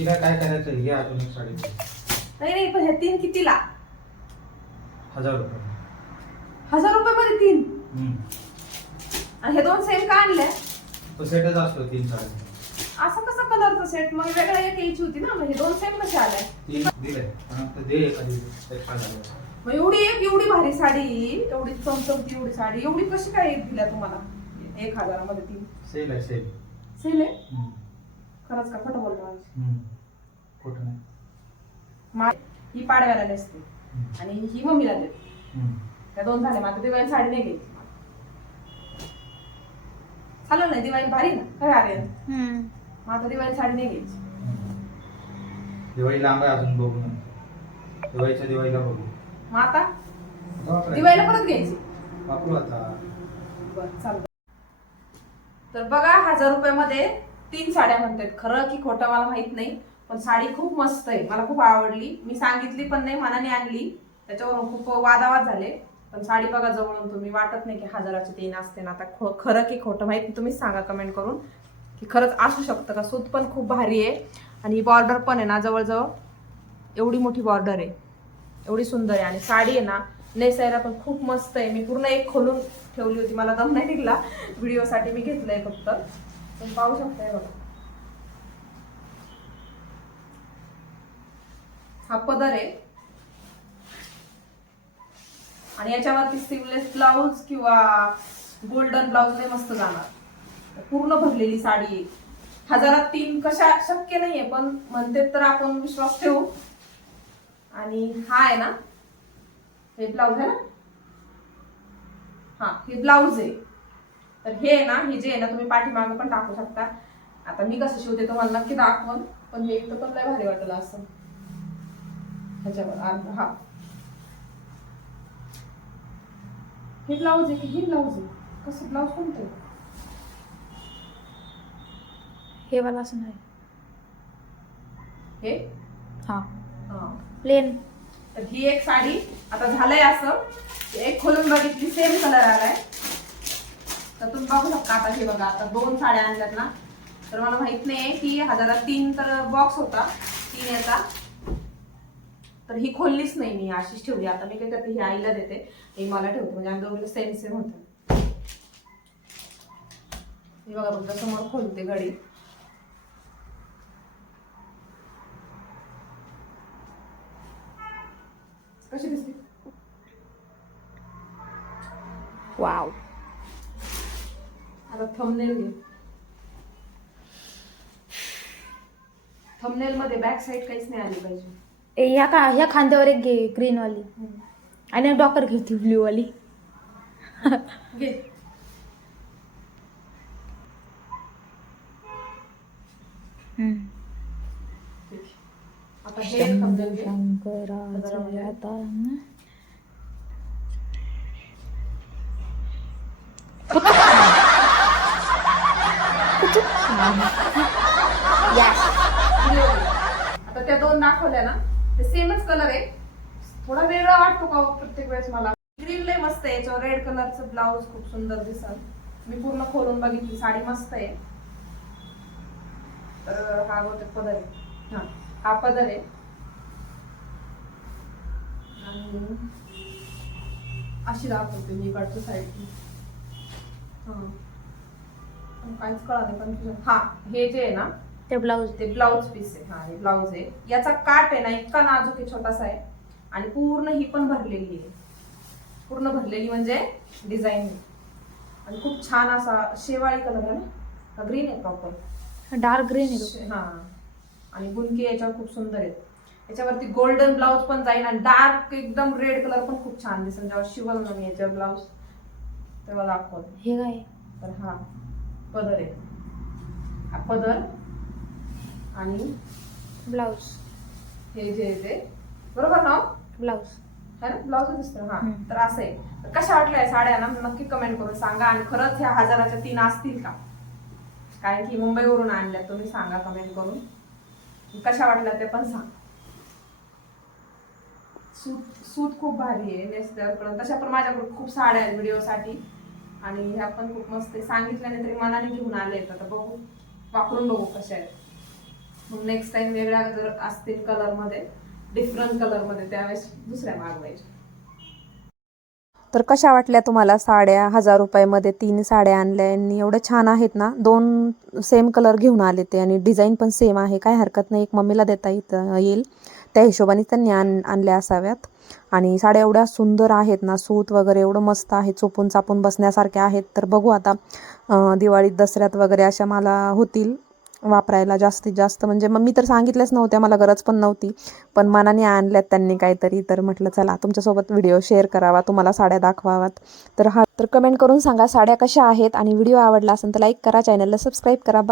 तिला काय करायचं हे अजून एक साडी. नाही नाही पण हे तीन कितीला? हजार रुपये. हजार रुपये मध्ये तीन? हम्म. आणि हे दोन सेम का आणले? तो सेटच असतो तीन साडी. असं कसं कलरचं सेट? मग वेगळा एक यायची होती ना मग हे दोन सेम कसे आले? तीन दिले. पण आता दे एखादी झालं मग एवढी एक एवढी भारी साडी एवढी चमचमती एवढी साडी एवढी कशी काय दिल्या तुम्हाला? एक हजारामध्ये तीन. सेल आहे सेल. सेल आहे? हम्म. खरंच का खोटं बोलतो माझी हम्म. खोटं नाही. मा- ही पाडव्याला नेसते हम्म. आणि ही मम्मीला देते हम्म. त्या दोन झाल्या माझ्या दिवाळी साडी नाही घ्यायची चालेल ना दिवाळी भारी ना? काय अरे हम्म. दिवाळी साडी नाही घ्यायची दिवाळी लांब आहे अजून बघू दिवाळीच्या दिवाळीला बघू. मग आता? आता वापरायचं. दिवाळीला परत घ्यायची. वापरू आता. बरं चालतं. तर बघा हजार रुपयामध्ये तीन साड्या म्हणतात. खरं की खोटं मला माहीत नाही पण साडी खूप मस्त आहे. मला खूप आवडली. मी सांगितली पण नाही मनाने आणली. त्याच्यावरून खूप वादावाद झाले. पण साडी बघा जवळून तुम्ही. वाटत नाही की हजाराची तीन असते ना. आता खो- खरं की खोटं माहीत नाही, तुम्हीच सांगा कमेंट करून. की खरंच असू शकतं का? सूत पण खूप भारी आहे. आणि ही बॉर्डर पण आहे ना जवळजवळ. एवढी मोठी बॉर्डर आहे. एवढी सुंदर आहे. आणि साडी आहे ना नेसायला पण खूप मस्त आहे. मी पूर्ण एक खोलून ठेवली होती. मला दम नाही निघला. व्हिडिओसाठी मी घेतलं आहे फक्त. पण पाहू शकताय बघा हा पदर आहे. आणि याच्यावरती सिवलेस ब्लाऊज किंवा गोल्डन ब्लाऊज लय मस्त जाणार. पूर्ण भरलेली साडी. हजारात तीन कशा शक्य नाहीये पण म्हणते तर आपण विश्वास ठेवू. आणि हा आहे ना? हे ब्लाऊज आहे ना? हा हे ब्लाऊज आहे. तर हे आहे ना हे जे आहे ना तुम्ही पाठीमागं पण टाकू शकता. आता मी कसं शिवते तुम्हाला नक्की दाखवून पण हे इथं पण लय भारी वाटलं असं. ह्याच्यावर हा. हे ब्लाऊज आहे की हे ब्लाऊज आहे? कसं ब्लाऊज कोणतं हे वाला असं नाही. हे? हा. हा. प्लेन तर ही एक साडी आता झालंय असं. एक खोलून बघितली सेम कलर आलाय. तर तुम्ही बघू शकता आता हे बघा आता दोन साड्या आणल्यात ना. तर मला माहीत नाही की हजारात तीन तर बॉक्स होता तीन याचा. तर ही खोललीच नाही मी अशीच ठेवली. आता मी काय करते ही आईला देते. ही मला ठेवते म्हणजे आम्ही दोघीला सेम सेम होतं. हे बघा तुमच्यासमोर खोलते घडी. कशी दिसते? वाव आता थंबनेल घे. थंबनेल मध्ये बॅक साईड काहीच नाही आली पाहिजे. ए ह्या का ह्या खांद्यावर एक घे ग्रीन वाली. आणि एक डॉकर घेते ब्ल्यू वाली. घे. आता हे थंबनेल घे. शंकराच्या हातानं. आता त्या दोन दाखवल्या ना ते सेमच कलर आहे. थोडा वेगळा वाटतो का हो प्रत्येक वेळेस मला? ग्रीन लय मस्त आहे याच्यावर रेड कलरचं ब्लाऊज खूप सुंदर दिसल. मी पूर्ण खोलून बघितली साडी मस्त आहे. तर हा होते पदर आहे. हा हा पदर आहे. आणि अशी दाखवते मी इकडच्या साईडची हा. काहीच कळा नाही कन्फ्युजन हा हे जे आहे ना ते ब्लाऊज. ते ब्लाऊज पीस आहे. हा हे ब्लाऊज आहे. याचा काट आहे ना इतका नाजूक आहे छोटासा आहे. आणि पूर्ण ही पण भरलेली आहे. पूर्ण भरलेली म्हणजे डिझाईन आणि खूप छान असा शेवाळी कलर आहे ना. ग्रीन आहे प्रॉपर डार्क ग्रीन आहे. हा. आणि बुनकी याच्यावर खूप सुंदर आहेत. याच्यावरती गोल्डन ब्लाऊज पण जाईल आणि डार्क एकदम रेड कलर पण खूप छान दिसेल. जेव्हा शिवल ना मी याच्यावर ब्लाऊज तेव्हा दाखवत हे काय? तर हा. पदर आहे. हा पदर आणि ब्लाऊज हे जे आहे ते बरोबर ना? ब्लाऊज है ना? ब्लाऊज दिसतं हा. तर असं आहे. कशा वाटल्या साड्या ना? नक्की कमेंट करून सांगा. आणि खरंच ह्या हजाराच्या तीन असतील का? कारण की मुंबईवरून आणल्या तुम्ही सांगा कमेंट करून. कशा वाटल्या ते पण सांग. सूत सूत खूप भारी आहे. नेसल्यावर पण. तशा पण माझ्याकडे खूप साड्या आहेत व्हिडिओसाठी आणि ह्या पण खूप मस्त सांगितल्याने तरी मनाने घेऊन आले आहेत. आता बघू वापरून बघू कशा आहेत. मग नेक्स्ट टाइम वेगळ्या जर असतील कलरमध्ये डिफरंट कलरमध्ये त्यावेळेस दुसऱ्या मागवायच्या. तर कशा वाटल्या तुम्हाला साड्या? हजार रुपयामध्ये तीन साड्या आणल्या. आणि एवढं छान आहेत ना? दोन सेम कलर घेऊन आले ते आणि डिझाईन पण सेम आहे. काय हरकत नाही. एक मम्मीला देता येत येईल. त्या हिशोबाने त्यांनी आण आणल्या असाव्यात. आणि साड्या एवढ्या सुंदर आहेत ना? सूत वगैरे एवढं मस्त आहे. चोपून चापून बसण्यासारख्या आहेत. तर बघू आता दिवाळीत दसऱ्यात वगैरे अशा मला होतील. वापरायला जास्तीत जास्त. म्हणजे मग मी तर सांगितल्याच नव्हत्या मला गरज पण नव्हती. पण मनाने आणल्यात त्यांनी काहीतरी तर म्हटलं चला तुमच्यासोबत व्हिडिओ शेअर करावा तुम्हाला साड्या दाखवाव्यात. तर हा तर कमेंट करून सांगा साड्या कशा आहेत आणि व्हिडिओ आवडला असेल तर लाईक करा चॅनलला सबस्क्राईब करा.